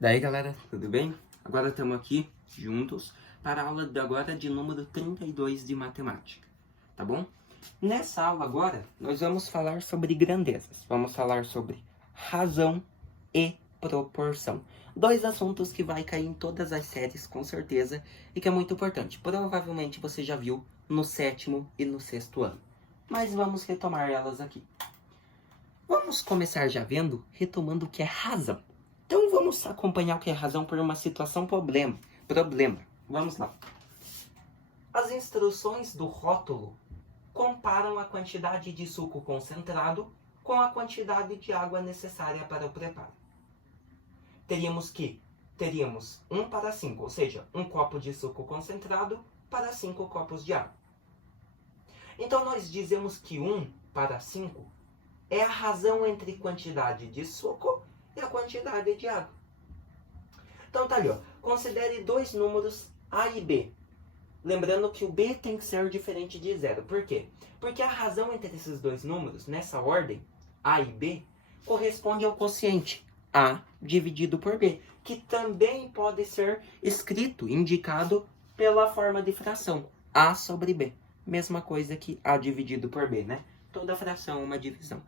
Daí galera, tudo bem? Agora estamos aqui juntos para a aula de agora de número 32 de matemática, tá bom? Nessa aula agora, nós vamos falar sobre grandezas. Vamos falar sobre razão e proporção. Dois assuntos que vai cair em todas as séries, com certeza, e que é muito importante. Provavelmente você já viu no 7º e no 6º ano. Mas vamos retomar elas aqui. Vamos começar já retomando o que é razão. Então vamos acompanhar o que é razão por uma situação problema. Vamos lá. As instruções do rótulo comparam a quantidade de suco concentrado com a quantidade de água necessária para o preparo. Teríamos 1 para 5, ou seja, 1 copo de suco concentrado para 5 copos de água. Então nós dizemos que 1 para 5 é a razão entre quantidade de suco e a quantidade de água. Então tá ali, ó. Considere dois números A e B. Lembrando que o B tem que ser diferente de 0. Por quê? Porque a razão entre esses dois números, nessa ordem, A e B, corresponde ao quociente A dividido por B, que também pode ser escrito, indicado pela forma de fração, A sobre B. Mesma coisa que A dividido por B, né? Toda fração é uma divisão.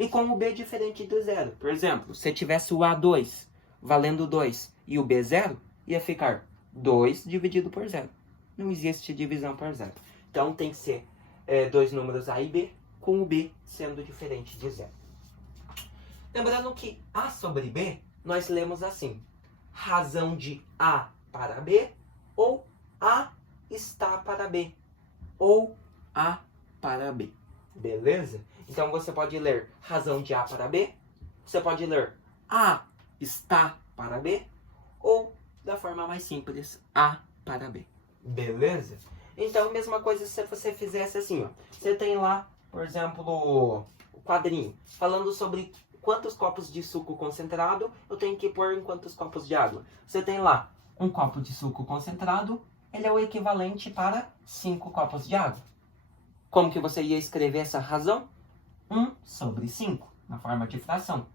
E com o B diferente do 0. Por exemplo, se tivesse o A2 valendo 2 e o B 0, ia ficar 2 dividido por 0. Não existe divisão por 0. Então tem que ser dois números A e B, com o B sendo diferente de 0. Lembrando que A sobre B, nós lemos assim: razão de A para B, ou A está para B, ou A para B. Beleza? Então você pode ler razão de A para B, você pode ler A está para B, ou da forma mais simples, A para B. Beleza? Então, mesma coisa se você fizesse assim, ó. Você tem lá, por exemplo, o quadrinho, falando sobre quantos copos de suco concentrado eu tenho que pôr em quantos copos de água. Você tem lá 1 copo de suco concentrado, ele é o equivalente para 5 copos de água. Como que você ia escrever essa razão? 1 sobre 5, na forma de fração.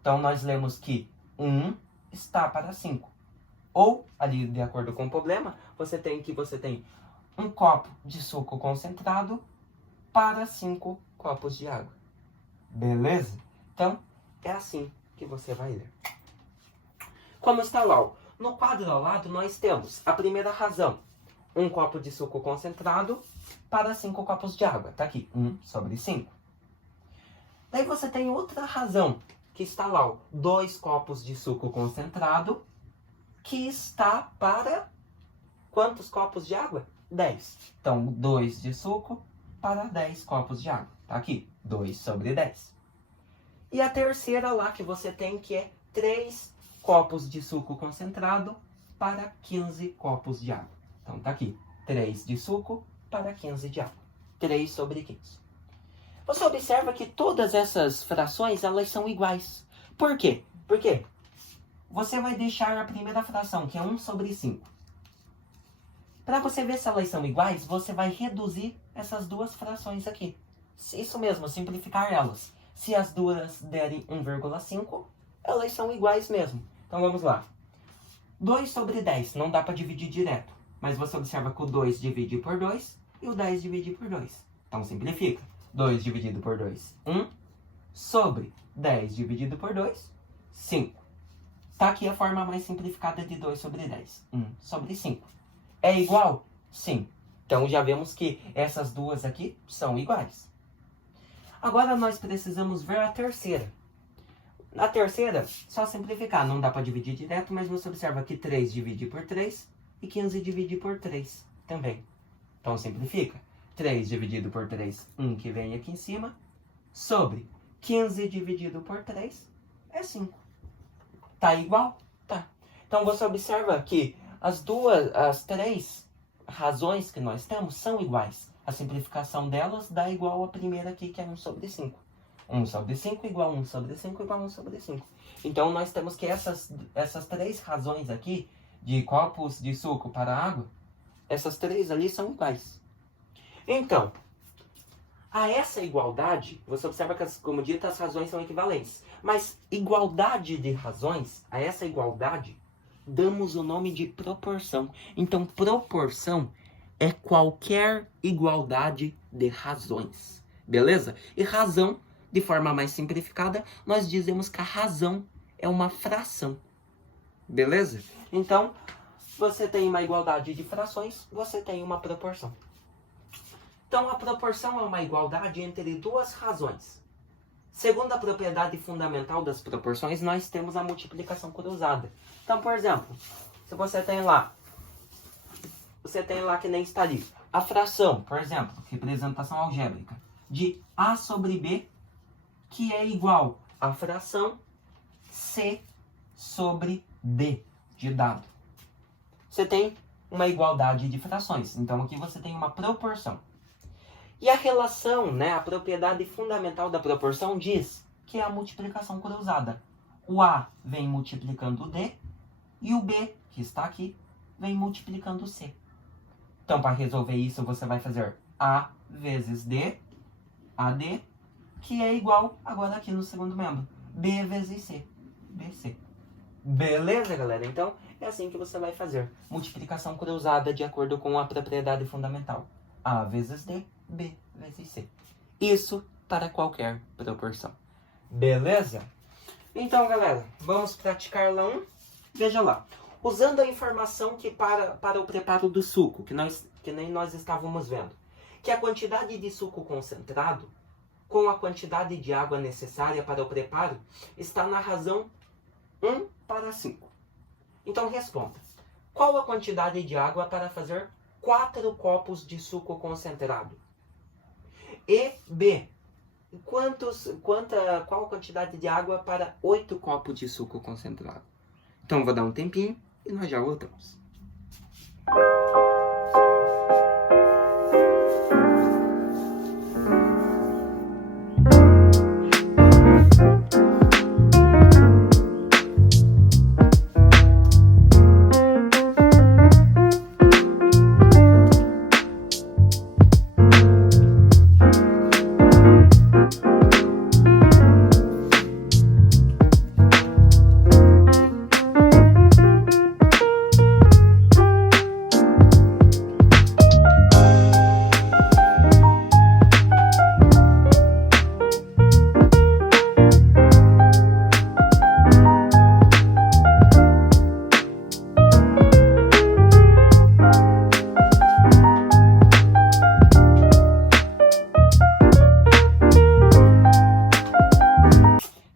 Então, nós lemos que 1 está para 5. Ou, ali, de acordo com o problema, você tem 1 copo de suco concentrado para 5 copos de água. Beleza? Então, é assim que você vai ler. Como está lá? No quadro ao lado, nós temos a primeira razão. 1 copo de suco concentrado para 5 copos de água. Está aqui, 1 sobre 5. Daí você tem outra razão, que está lá, 2 copos de suco concentrado, que está para quantos copos de água? 10. Então, 2 de suco para 10 copos de água. Está aqui, 2 sobre 10. E a terceira lá que você tem, que é 3 copos de suco concentrado para 15 copos de água. Então, está aqui, 3 de suco para 15 de água. 3 sobre 15. Você observa que todas essas frações, elas são iguais. Por quê? Porque você vai deixar a primeira fração, que é 1 sobre 5. Para você ver se elas são iguais, você vai reduzir essas duas frações aqui. Isso mesmo, simplificar elas. Se as duas derem 1,5, elas são iguais mesmo. Então vamos lá. 2 sobre 10, não dá para dividir direto. Mas você observa que o 2 divide por 2 e o 10 divide por 2. Então simplifica. 2 dividido por 2, 1. Sobre 10 dividido por 2, 5. Está aqui a forma mais simplificada de 2 sobre 10. 1 sobre 5. É igual? Sim. Então já vemos que essas duas aqui são iguais. Agora nós precisamos ver a terceira. A terceira, só simplificar. Não dá para dividir direto, mas você observa que 3 divide por 3 e 15 divide por 3 também. Então simplifica. 3 dividido por 3, 1 que vem aqui em cima, sobre 15 dividido por 3 é 5. Tá igual? Tá. Então você observa que as 3 razões que nós temos são iguais. A simplificação delas dá igual a primeira aqui, que é 1 sobre 5. 1 sobre 5 igual a 1 sobre 5 igual a 1 sobre 5. Então nós temos que essas 3 razões aqui, de copos de suco para água, essas 3 ali são iguais. Então, a essa igualdade, você observa que, como dito, as razões são equivalentes. Mas igualdade de razões, a essa igualdade, damos o nome de proporção. Então, proporção é qualquer igualdade de razões. Beleza? E razão, de forma mais simplificada, nós dizemos que a razão é uma fração. Beleza? Então, você tem uma igualdade de frações, você tem uma proporção. Então, a proporção é uma igualdade entre duas razões. Segundo a propriedade fundamental das proporções, nós temos a multiplicação cruzada. Então, por exemplo, se você tem lá que nem está ali, a fração, por exemplo, representação algébrica, de A sobre B, que é igual à fração C sobre D de dado. Você tem uma igualdade de frações. Então, aqui você tem uma proporção. E a relação, né, a propriedade fundamental da proporção diz que é a multiplicação cruzada. O A vem multiplicando o D e o B, que está aqui, vem multiplicando o C. Então, para resolver isso, você vai fazer A vezes D, AD, que é igual, agora aqui no segundo membro, B vezes C, BC. Beleza, galera? Então, é assim que você vai fazer. Multiplicação cruzada de acordo com a propriedade fundamental. A vezes D, B vezes C. Isso para qualquer proporção. Beleza? Então, galera, vamos praticar lá um. Veja lá. Usando a informação que para o preparo do suco, que nem nós estávamos vendo, que a quantidade de suco concentrado com a quantidade de água necessária para o preparo está na razão 1:5. Então, responda. Qual a quantidade de água para fazer 4 copos de suco concentrado? E B. Qual a quantidade de água para 8 copos de suco concentrado? Então, vou dar um tempinho e nós já voltamos.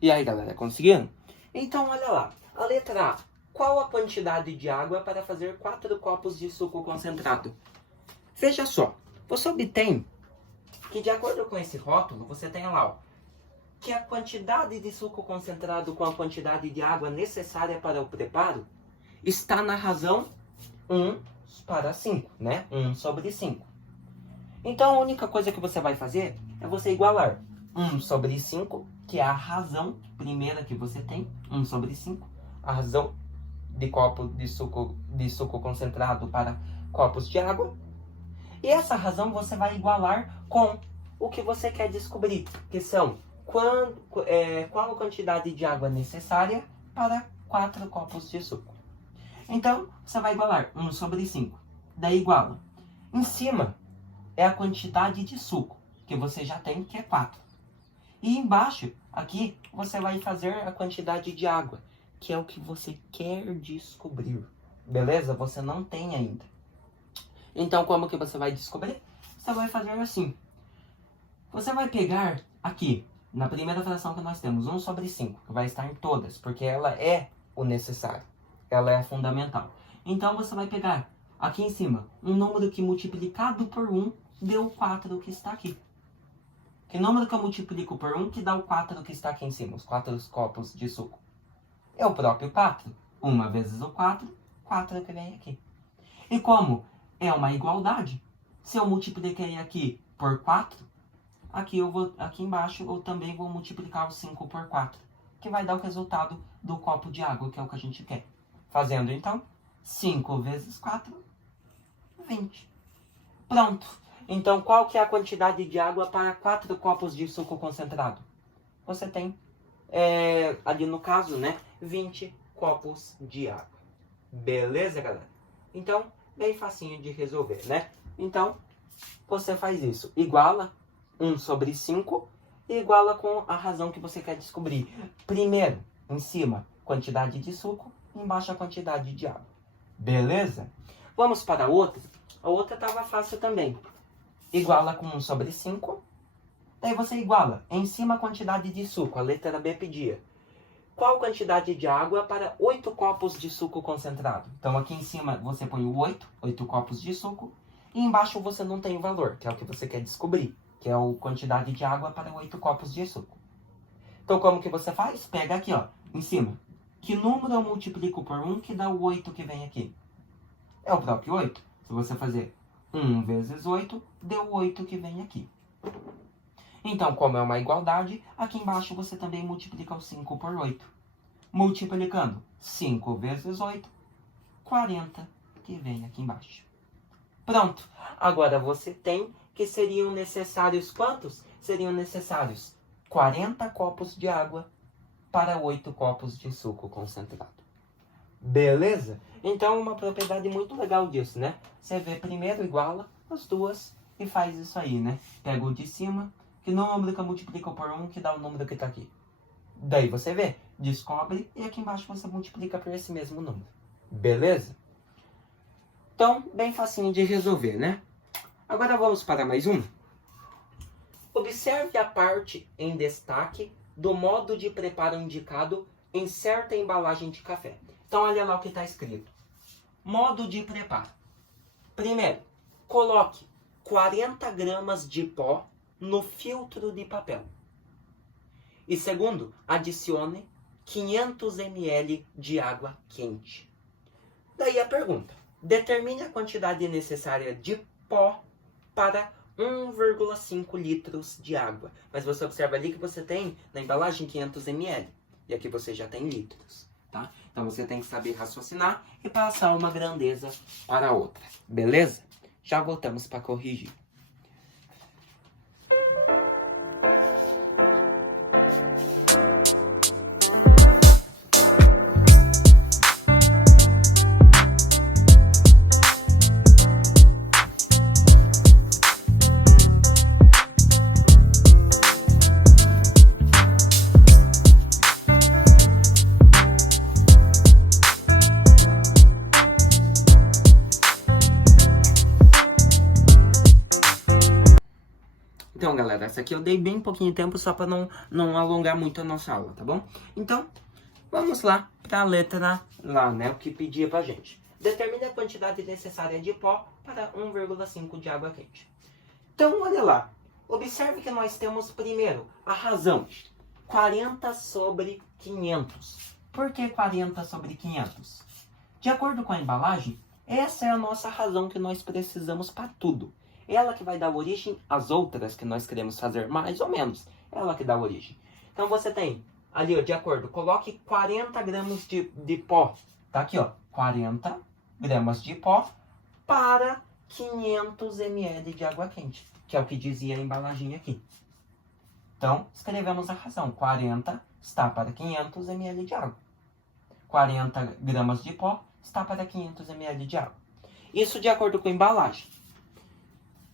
E aí, galera, conseguiram? Então, olha lá. A letra A. Qual a quantidade de água para fazer 4 copos de suco concentrado? Veja só. Você obtém que, de acordo com esse rótulo, você tem lá, ó, que a quantidade de suco concentrado com a quantidade de água necessária para o preparo está na razão 1:5, né? 1/5. Então, a única coisa que você vai fazer é você igualar 1/5, que é a razão primeira que você tem, 1/5, a razão de copo de suco concentrado para copos de água. E essa razão você vai igualar com o que você quer descobrir, que são qual a quantidade de água necessária para 4 copos de suco. Então, você vai igualar 1/5, daí iguala. Em cima é a quantidade de suco, que você já tem, que é 4. E embaixo, aqui, você vai fazer a quantidade de água, que é o que você quer descobrir. Beleza? Você não tem ainda. Então, como que você vai descobrir? Você vai fazer assim. Você vai pegar aqui, na primeira fração que nós temos, 1/5, que vai estar em todas, porque ela é o necessário. Ela é fundamental. Então, você vai pegar aqui em cima um número que multiplicado por 1 deu 4 que está aqui. Que número que eu multiplico por 1 que dá o 4 que está aqui em cima, os 4 copos de suco? É o próprio 4. 1 vezes o 4, 4 que vem aqui. E como é uma igualdade, se eu multipliquei aqui por 4, aqui embaixo eu também vou multiplicar o 5 por 4, que vai dar o resultado do copo de água, que é o que a gente quer. Fazendo então, 5 vezes 4, 20. Pronto. Então, qual que é a quantidade de água para 4 copos de suco concentrado? Você tem ali no caso, né, 20 copos de água. Beleza, galera? Então, bem facinho de resolver, né? Então, você faz isso. Iguala 1 sobre 5 e iguala com a razão que você quer descobrir. Primeiro, em cima, quantidade de suco, embaixo a quantidade de água. Beleza? Vamos para a outra. A outra estava fácil também. Iguala com 1 sobre 5. Daí você iguala em cima a quantidade de suco. A letra B pedia. Qual quantidade de água para 8 copos de suco concentrado? Então aqui em cima você põe o 8 copos de suco. E embaixo você não tem o valor, que é o que você quer descobrir. Que é a quantidade de água para 8 copos de suco. Então como que você faz? Pega aqui, ó, em cima. Que número eu multiplico por 1 que dá o 8 que vem aqui? É o próprio 8. Se você fazer 1 vezes 8, deu o 8 que vem aqui. Então, como é uma igualdade, aqui embaixo você também multiplica o 5 por 8. Multiplicando 5 vezes 8, 40, que vem aqui embaixo. Pronto. Agora você tem que seriam necessários quantos? Seriam necessários 40 copos de água para 8 copos de suco concentrado. Beleza? Então, uma propriedade muito legal disso, né? Você vê primeiro, iguala as duas e faz isso aí, né? Pega o de cima, que número que eu multiplico por 1, que dá o número que está aqui. Daí você vê, descobre, e aqui embaixo você multiplica por esse mesmo número. Beleza? Então, bem facinho de resolver, né? Agora vamos para mais um. Observe a parte em destaque do modo de preparo indicado em certa embalagem de café. Então, olha lá o que está escrito. Modo de preparo. Primeiro, coloque 40 gramas de pó no filtro de papel. E segundo, adicione 500 ml de água quente. Daí a pergunta. Determine a quantidade necessária de pó para 1,5 litros de água. Mas você observa ali que você tem na embalagem 500 ml. E aqui você já tem litros. Tá? Então você tem que saber raciocinar e passar uma grandeza para a outra. Beleza? Já voltamos para corrigir. Então, galera, essa aqui eu dei bem pouquinho tempo só para não alongar muito a nossa aula, tá bom? Então, vamos lá para a letra lá, né? O que pedia pra gente. Determine a quantidade necessária de pó para 1,5 de água quente. Então, olha lá. Observe que nós temos primeiro a razão. 40 sobre 500. Por que 40 sobre 500? De acordo com a embalagem, essa é a nossa razão que nós precisamos para tudo. Ela que vai dar origem às outras que nós queremos fazer, mais ou menos. Ela que dá origem. Então você tem ali, ó, de acordo, coloque 40 gramas de pó. Tá aqui, ó, 40 gramas de pó para 500 ml de água quente, que é o que dizia a embalagem aqui. Então, escrevemos a razão. 40 está para 500 ml de água. 40 gramas de pó está para 500 ml de água. Isso de acordo com a embalagem.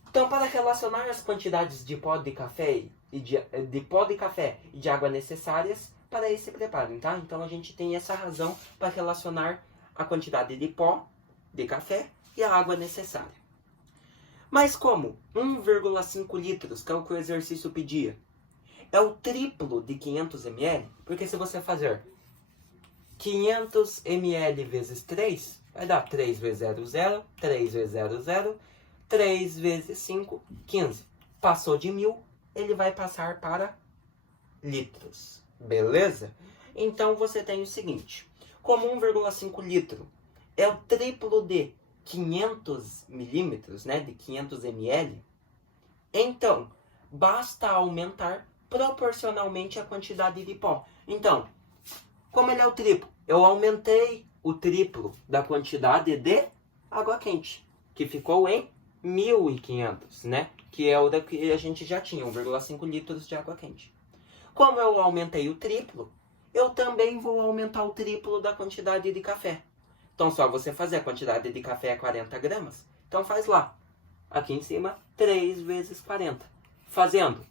Então, para relacionar as quantidades de pó de café e de água necessárias para esse preparo, tá? Então, a gente tem essa razão para relacionar a quantidade de pó de café e a água necessária. Mas como 1,5 litros, que é o que o exercício pedia, é o triplo de 500 ml, porque se você fazer 500 ml vezes 3, vai dar 3 vezes 0, 0, 3 vezes 0, 0, 3 vezes 5, 15. Passou de 1000, ele vai passar para litros. Beleza? Então, você tem o seguinte. Como 1,5 litro é o triplo de 500 milímetros, né? De 500 ml. Então, basta aumentar proporcionalmente a quantidade de pó. Então, como ele é o triplo, eu aumentei o triplo da quantidade de água quente, que ficou em 1.500, né? Que é o da que a gente já tinha, 1,5 litros de água quente. Como eu aumentei o triplo, eu também vou aumentar o triplo da quantidade de café. Então, só você fazer a quantidade de café é 40 gramas. Então, faz lá. Aqui em cima, 3 vezes 40. Fazendo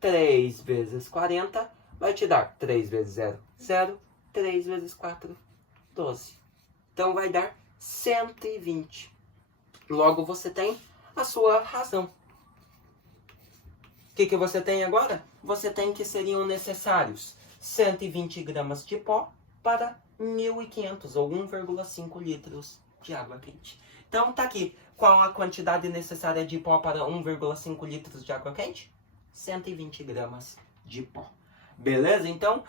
3 vezes 40, vai te dar 3 vezes 0, 0. 3 vezes 4, 12. Então, vai dar 120. Logo, você tem a sua razão. O que você tem agora? Você tem que seriam necessários 120 gramas de pó para 1.500 ou 1,5 litros de água quente. Então, tá aqui. Qual a quantidade necessária de pó para 1,5 litros de água quente? 120 gramas de pó. Beleza? Então,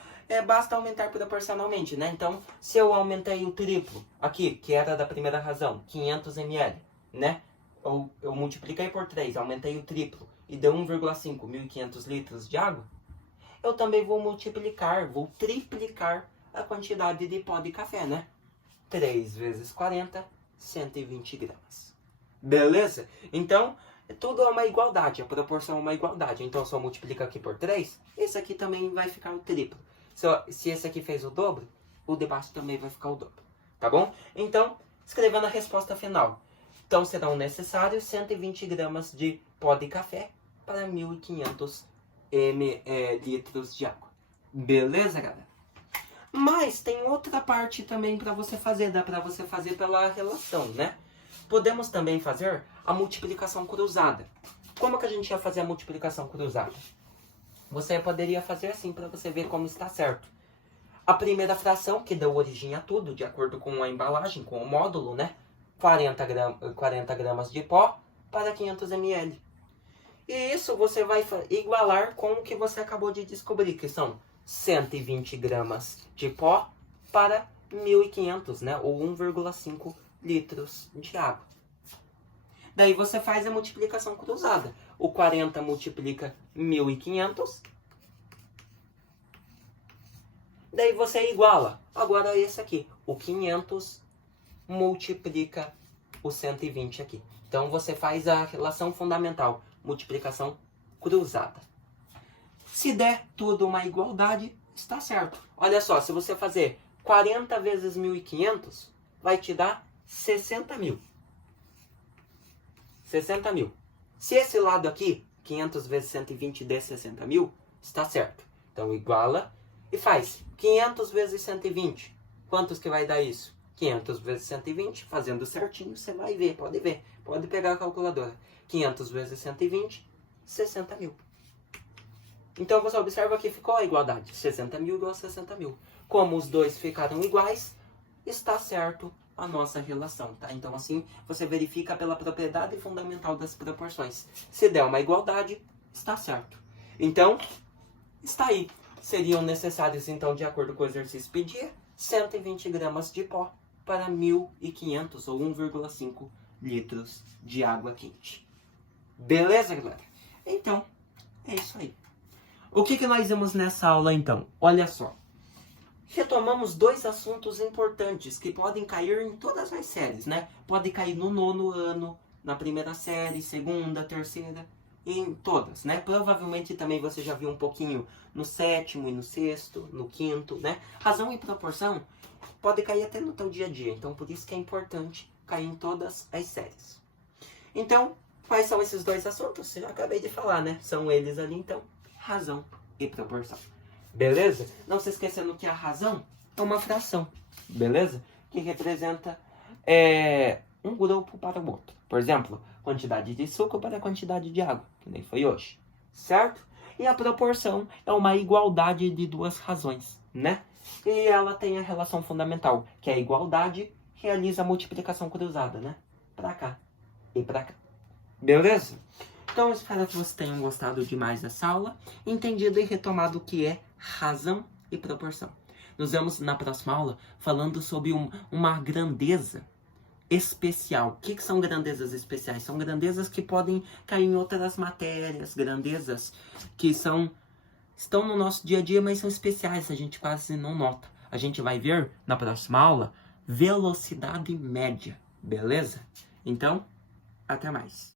basta aumentar proporcionalmente, né? Então, se eu aumentei o triplo aqui, que era da primeira razão, 500 ml, né? Ou eu multipliquei por 3, aumentei o triplo e deu 1,5, 1.500 litros de água, eu também vou multiplicar, vou triplicar a quantidade de pó de café, né? 3 vezes 40, 120 gramas. Beleza? Então, tudo é uma igualdade, a proporção é uma igualdade. Então, se eu multiplico aqui por 3, esse aqui também vai ficar o triplo. Se esse aqui fez o dobro, o de baixo também vai ficar o dobro. Tá bom? Então, escrevendo a resposta final. Então, serão necessários 120 gramas de pó de café para 1.500 litros de água. Beleza, galera? Mas tem outra parte também para você fazer. Dá para você fazer pela relação, né? Podemos também fazer a multiplicação cruzada. Como que a gente ia fazer a multiplicação cruzada? Você poderia fazer assim para você ver como está certo. A primeira fração, que deu origem a tudo, de acordo com a embalagem, com o módulo, né? 40 gramas de pó para 500 ml. E isso você vai igualar com o que você acabou de descobrir, que são 120 gramas de pó para 1.500, né? Ou 1,5 litros de água. Daí você faz a multiplicação cruzada. O 40 multiplica 1.500. Daí você iguala. Agora esse aqui. O 500 multiplica o 120 aqui. Então você faz a relação fundamental. Multiplicação cruzada. Se der tudo uma igualdade, está certo. Olha só, se você fazer 40 vezes 1.500, vai te dar 60 mil. 60 mil. Se esse lado aqui, 500 vezes 120 der 60 mil, está certo. Então, iguala e faz 500 vezes 120. Quantos que vai dar isso? 500 vezes 120, fazendo certinho, você vai ver, pode ver. Pode pegar a calculadora. 500 vezes 120, 60 mil. Então, você observa que ficou a igualdade. 60 mil igual a 60 mil. Como os dois ficaram iguais, está certo a nossa relação, tá? Então, assim, você verifica pela propriedade fundamental das proporções. Se der uma igualdade, está certo. Então, está aí. Seriam necessários, então, de acordo com o exercício pedir, 120 gramas de pó para 1.500 ou 1,5 litros de água quente. Beleza, galera? Então, é isso aí. O que nós vimos nessa aula, então? Olha só. Retomamos dois assuntos importantes que podem cair em todas as séries, né? Pode cair no 9º ano, na primeira série, segunda, terceira, em todas, né? Provavelmente também você já viu um pouquinho no 7º e no 6º, no 5º, né? Razão e proporção pode cair até no teu dia a dia, então por isso que é importante cair em todas as séries. Então, quais são esses dois assuntos? Eu acabei de falar, né? São eles ali, então, razão e proporção. Beleza? Não se esquecendo que a razão é uma fração, beleza? Que representa um grupo para o outro. Por exemplo, quantidade de suco para a quantidade de água, que nem foi hoje, certo? E a proporção é uma igualdade de duas razões, né? E ela tem a relação fundamental, que é a igualdade realiza a multiplicação cruzada, né? Para cá e para cá. Beleza? Então, eu espero que vocês tenham gostado demais dessa aula, entendido e retomado o que é razão e proporção. Nos vemos na próxima aula falando sobre uma grandeza especial. O que são grandezas especiais? São grandezas que podem cair em outras matérias, grandezas que estão no nosso dia a dia, mas são especiais, a gente quase não nota. A gente vai ver na próxima aula velocidade média, beleza? Então, até mais.